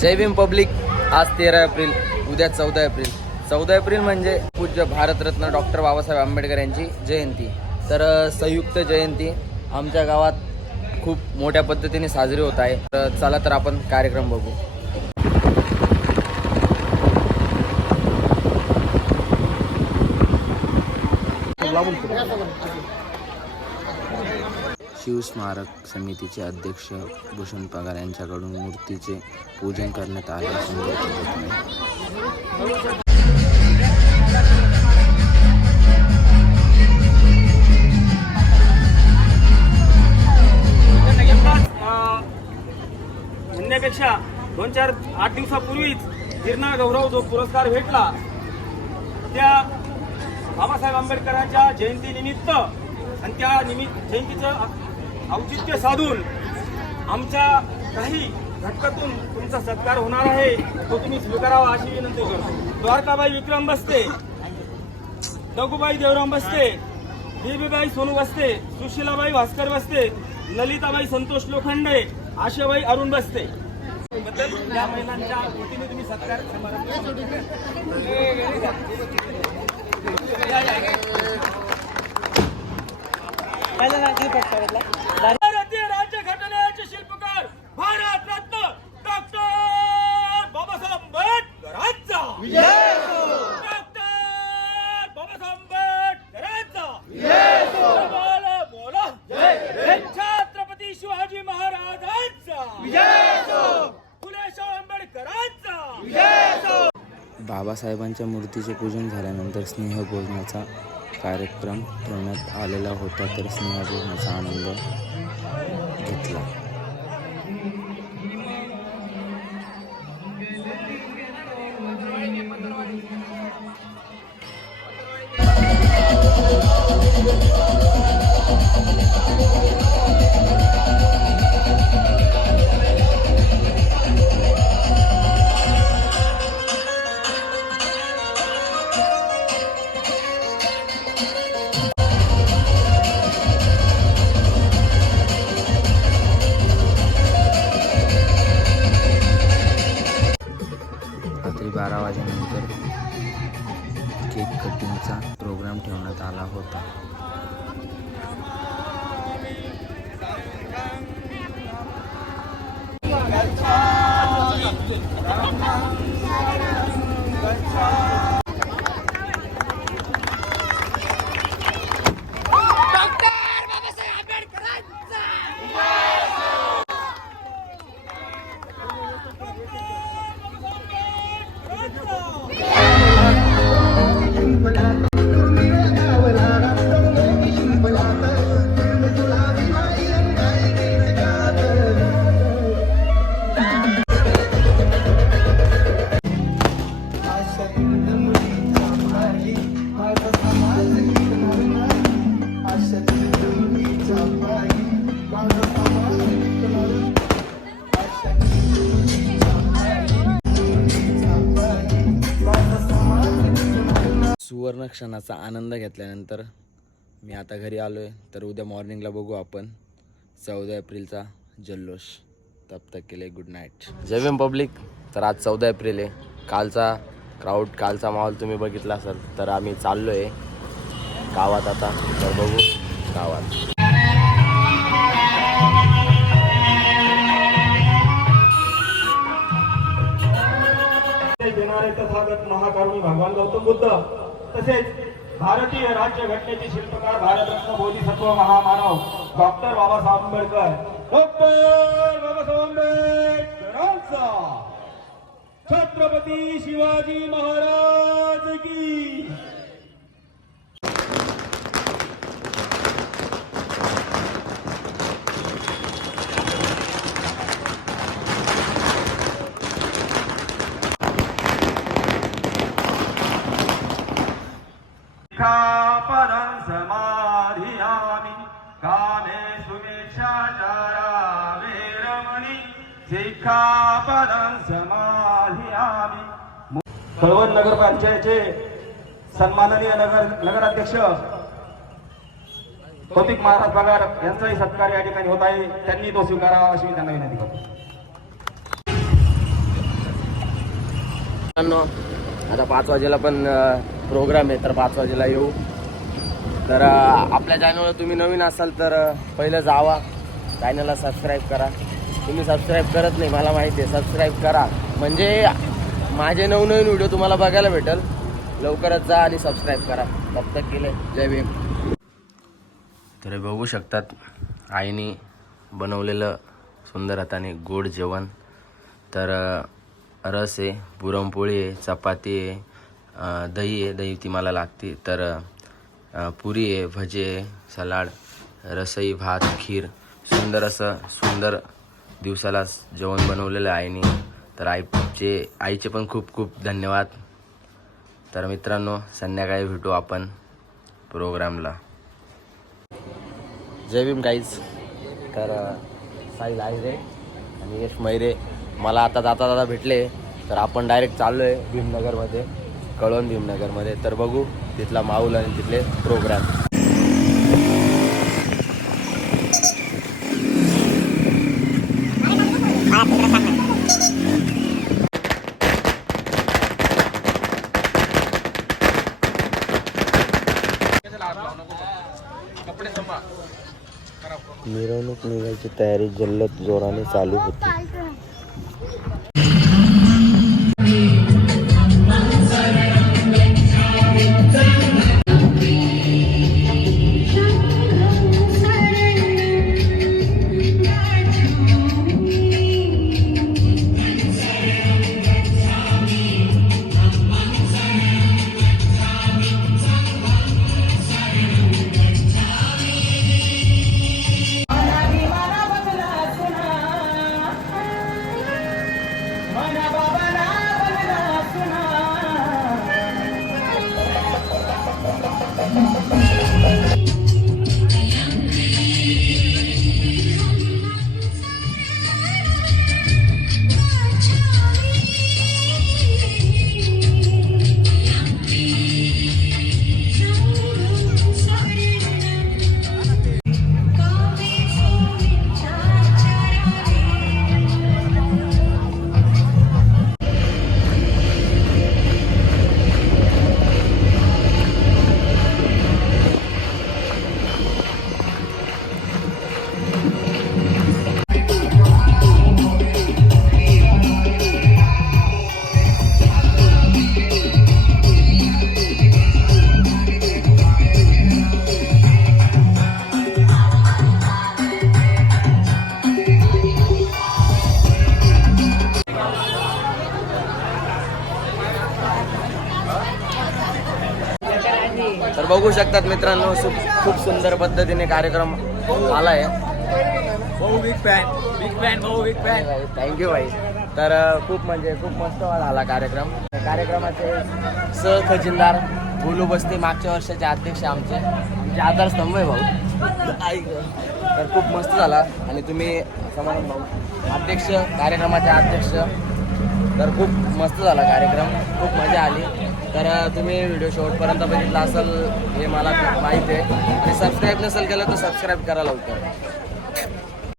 जय Bhim public. आज तेरा April उद्या चौदा एप्रिल. चौदा एप्रिल म्हणजे पूज्य भारतरत्न डॉक्टर बाबासाहेब आंबेडकर यांची जयंती. तर संयुक्त जयंती आमच्या गावात खूप मोठ्या पद्धतीने साजरी होत आहे. तर चला तर आपण कार्यक्रम बघू. शिवस्मारक समितीचे अध्यक्ष भूषण पगार यांच्याकडून मूर्तीचे पूजन करण्यात आले असून म्हणण्यापेक्षा दोन चार आठ दिवसापूर्वीच गिरणा गौरव जो पुरस्कार भेटला त्या बाबासाहेब आंबेडकरांच्या जयंतीनिमित्त आणि त्या निमित्त जयंतीचं औचित्य साधून आमच्या काही घटकातून तुमचा सत्कार होणार आहे तो तुम्ही स्वीकारावा अशी विनंती करतो. द्वारकाबाई विक्रम बसते दगुबाई देवराम बसते देवीबाई सोनू बसते सुशीलाबाई भास्कर बसते ललिताबाई संतोष लोखंडे आशाबाई अरुण बसते. बद्दल या महिलांच्या वतीने तुम्ही सत्कार समारंभ राज्यघटनेचे शिल्पकार भारत रत्न डॉक्टर बाबासाहेब आंबेडकरांचा डॉक्टर बाबासाहेब आंबेडकरांचा बोला बोला छत्रपती शिवाजी महाराजांचा फुले शाह आंबेडकरांचा बाबासाहेबांच्या मूर्तीचे पूजन झाल्यानंतर स्नेहभोजनाचा कार्यक्रम ठेवण्यात आलेला होता तर स्नेहभोजनाचा आनंद घेतला. होता. सुवर्ण क्षणाचा आनंद घेतल्यानंतर मी आता घरी आलो आहे तर उद्या मॉर्निंगला बघू आपण. चौदा एप्रिलचा जल्लोष. तब तक केले गुड नाईट जयवेम पब्लिक तर आज चौदा एप्रिल आहे. कालचा क्राऊड कालचा माहोल तुम्ही बघितला असाल तर आम्ही चाललो आहे गावात आता. तर बघू गावात. देणारे तथागत महाकारुणी भगवान गौतम बुद्ध. तसेच भारतीय राज्य घटनेचे शिल्पकार भारतरत्न बोधिसत्व महामानव डॉक्टर बाबासाहेब आंबेडकर. डॉक्टर बाबासाहेब आंबेडकरांचा छत्रपती शिवाजी महाराज की शिखापदं समाधियामि कामे सुमिषाचारा वेरमणि शिखापदं समाधियामि कळवण नगरपंचायतचे सन्माननीय नगर नगराध्यक्ष कौतिक महाराज पगार यांचाही सत्कार या ठिकाणी होत आहे. त्यांनी तो स्वीकारावा अशी मी त्यांना विनंती करतो. आता पाच वाजेला पण प्रोग्राम आहे तर पाच वाजेला येऊ. तर आपल्या चॅनलवर तुम्ही नवीन असाल तर पहिलं जावा. चॅनलला सबस्क्राईब करा. तुम्ही सबस्क्राईब करत नाही मला माहिती आहे. सबस्क्राईब करा. म्हणजे माझे नवनवीन व्हिडिओ तुम्हाला बघायला भेटेल. लवकरच जा आणि सबस्क्राईब करा. फक्त केले जय भीम. तर बघू शकतात आईने बनवलेलं सुंदर हाताने गोड जेवण. तर रस आहे पुरणपोळी आहे चपाती आहे दही आहे दही ती मला लागते. तर पुरी आहे भजे आहे सलाड रसई भात खीर सुंदर असं सुंदर दिवसाला जेवण बनवलेलं आहे आईने. तर आईचे आईचे पण खूप खूप धन्यवाद. तर मित्रांनो संध्याकाळी भेटू आपण प्रोग्रामला. जय भीम गाईज तर साईल साई रे आणि यश मैरे. मला आता जाता जाता भेटले. तर आपण डायरेक्ट चाललो आहे भीमनगरमध्ये. कळवण भीमनगरमध्ये. तर बघू तिथला माऊल आणि तिथले प्रोग्राम मिरवणूक निघायची तयारी जल्लद जोराने चालू होती. शकतात मित्रांनो. सु- खूप सुंदर पद्धतीने कार्यक्रम आला आहे भाऊ बिग फॅन बिग फॅन भाऊ बिग फॅन थँक्यू भाई. तर खूप म्हणजे खूप मस्त झाला कार्यक्रम. कार्यक्रमाचे सह खजिनदार गोलू बस्ते. मागच्या वर्षाचे अध्यक्ष आमचे. आमचे आधारस्तंभ आहे भाऊ. तर खूप मस्त झाला. आणि तुम्ही समाधान भाऊ. अध्यक्ष कार्यक्रमाचे अध्यक्ष. तर खूप मस्त झाला कार्यक्रम. खूप मजा आली. तर तुम्ही व्हिडिओ शेवटपर्यंत बघितला असेल हे मला माहीत आहे. आणि सबस्क्राईब नसेल केलं तर सबस्क्राईब करा लवकर.